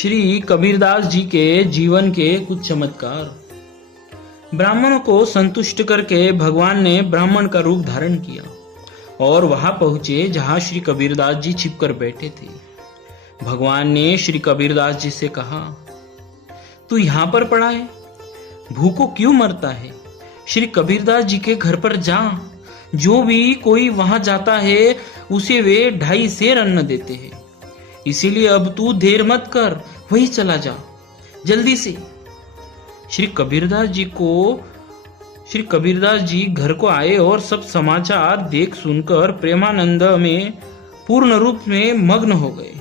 श्री कबीरदास जी के जीवन के कुछ चमत्कार। ब्राह्मणों को संतुष्ट करके भगवान ने ब्राह्मण का रूप धारण किया और वहां पहुंचे जहां श्री कबीरदास जी छिपकर बैठे थे। भगवान ने श्री कबीरदास जी से कहा, तू यहां पर पड़ा है, भूखों क्यों मरता है? श्री कबीरदास जी के घर पर जा, जो भी कोई वहां जाता है उसे वे 2.5 सेर अन्न देते हैं। इसीलिए अब तू देर मत कर, वही चला जा जल्दी से। श्री कबीरदास जी घर को आए और सब समाचार देख सुनकर प्रेमानंद में पूर्ण रूप में मग्न हो गए।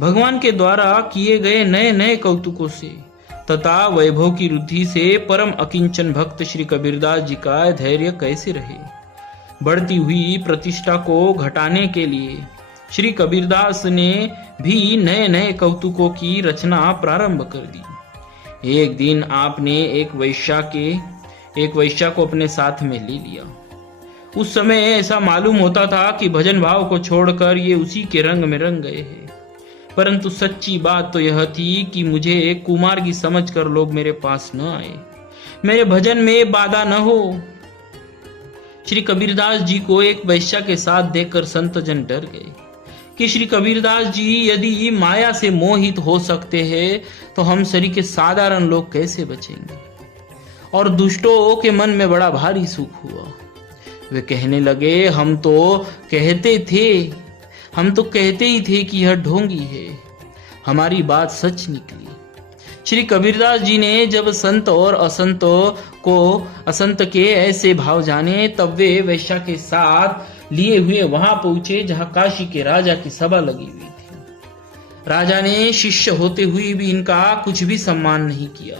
भगवान के द्वारा किए गए नए नए कौतुकों से तथा वैभव की रुद्धि से परम अकिंचन भक्त श्री कबीरदास जी का धैर्य कैसे रहे। बढ़ती हुई प्रतिष्ठा को घटाने के लिए श्री कबीरदास ने भी नए नए कौतुकों की रचना प्रारंभ कर दी। एक दिन आपने एक वैश्या को अपने साथ में ले लिया। उस समय ऐसा मालूम होता था कि भजन भाव को छोड़कर ये उसी के रंग में रंग गए हैं, परंतु सच्ची बात तो यह थी कि मुझे कुमार की समझकर लोग मेरे पास न आए, मेरे भजन में बाधा न हो। श्री कबीरदास जी को एक वैश्या के साथ देखकर संत जन डर गए कि श्री कबीरदास जी यदि माया से मोहित हो सकते हैं तो हम सरी के साधारण लोग कैसे बचेंगे। और दुष्टों के मन में बड़ा भारी सुख हुआ। वे कहने लगे, हम तो कहते ही थे कि यह ढोंगी है। हमारी बात सच निकली। श्री कबीरदास जी ने जब संत और असंत के ऐसे भाव जाने, तब वे वैश्या के साथ लिए हुए वहां पहुंचे जहां काशी के राजा की सभा लगी हुई थी। राजा ने शिष्य होते हुए भी इनका कुछ भी सम्मान नहीं किया।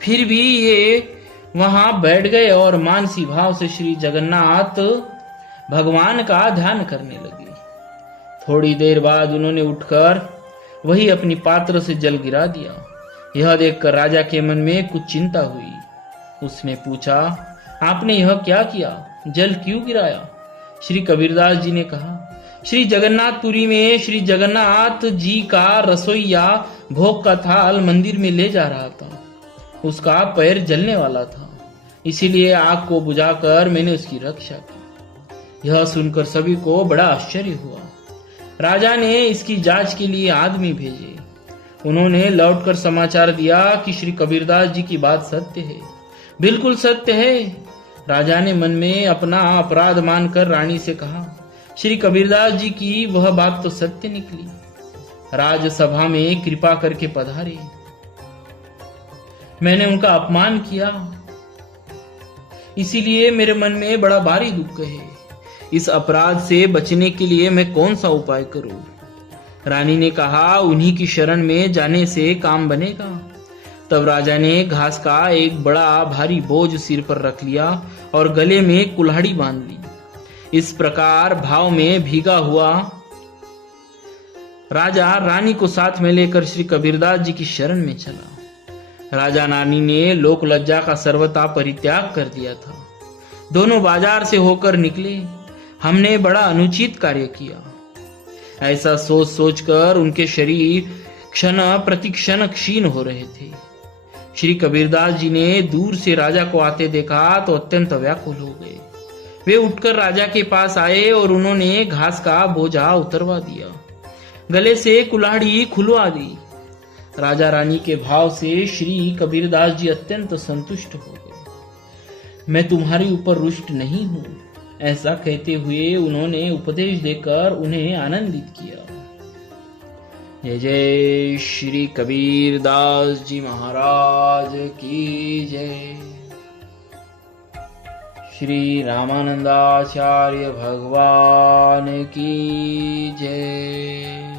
फिर भी ये वहां बैठ गए और मानसी भाव से श्री जगन्नाथ भगवान का ध्यान करने लगे। थोड़ी देर बाद उन्होंने उठकर वही अपनी पात्र से जल गिरा दिया। यह देखकर राजा के मन में कुछ चिंता हुई। उसने पूछा, आपने यह क्या किया? जल क्यों गिराया? श्री कबीरदास जी ने कहा, श्री जगन्नाथपुरी में श्री जगन्नाथ जी का रसोईया भोग का थाल मंदिर में ले जा रहा था। उसका पैर जलने वाला था, इसीलिए आग को बुझाकर मैंने उसकी रक्षा की। यह सुनकर सभी को बड़ा आश्चर्य हुआ। राजा ने इसकी जांच के लिए आदमी भेजे। उन्होंने लौटकर समाचार दिया कि श्री कबीरदास जी की बात सत्य है, बिल्कुल सत्य है। राजा ने मन में अपना अपराध मानकर रानी से कहा, श्री कबीरदास जी की वह बात तो सत्य निकली। राजसभा में कृपा करके पधारे। मैंने उनका अपमान किया, इसीलिए मेरे मन में बड़ा भारी दुख है। इस अपराध से बचने के लिए मैं कौन सा उपाय करूं? रानी ने कहा, उन्हीं की शरण में जाने से काम बनेगा। तब राजा ने घास का एक बड़ा भारी बोझ सिर पर रख लिया और गले में कुल्हाड़ी बांध ली। इस प्रकार भाव में भीगा हुआ राजा रानी को साथ में लेकर श्री कबीरदास जी की शरण में चला। राजा रानी ने लोक लज्जा का सर्वथा परित्याग कर दिया था। दोनों बाजार से होकर निकले। हमने बड़ा अनुचित कार्य किया, ऐसा सोच सोचकर उनके शरीर क्षण प्रतिक्षण क्षीण हो रहे थे। श्री कबीरदास जी ने दूर से राजा को आते देखा तो अत्यंत व्याकुल हो गए। वे उठकर राजा के पास आए और उन्होंने घास का बोझा उतरवा दिया, गले से कुल्हाड़ी खुलवा दी। राजा रानी के भाव से श्री कबीरदास जी अत्यंत संतुष्ट हो गए। मैं तुम्हारे ऊपर रुष्ट नहीं हूं, ऐसा कहते हुए उन्होंने उपदेश देकर उन्हें आनंदित किया। जय जय श्री कबीरदास जी महाराज की जय। श्री रामानंदाचार्य भगवान की जय।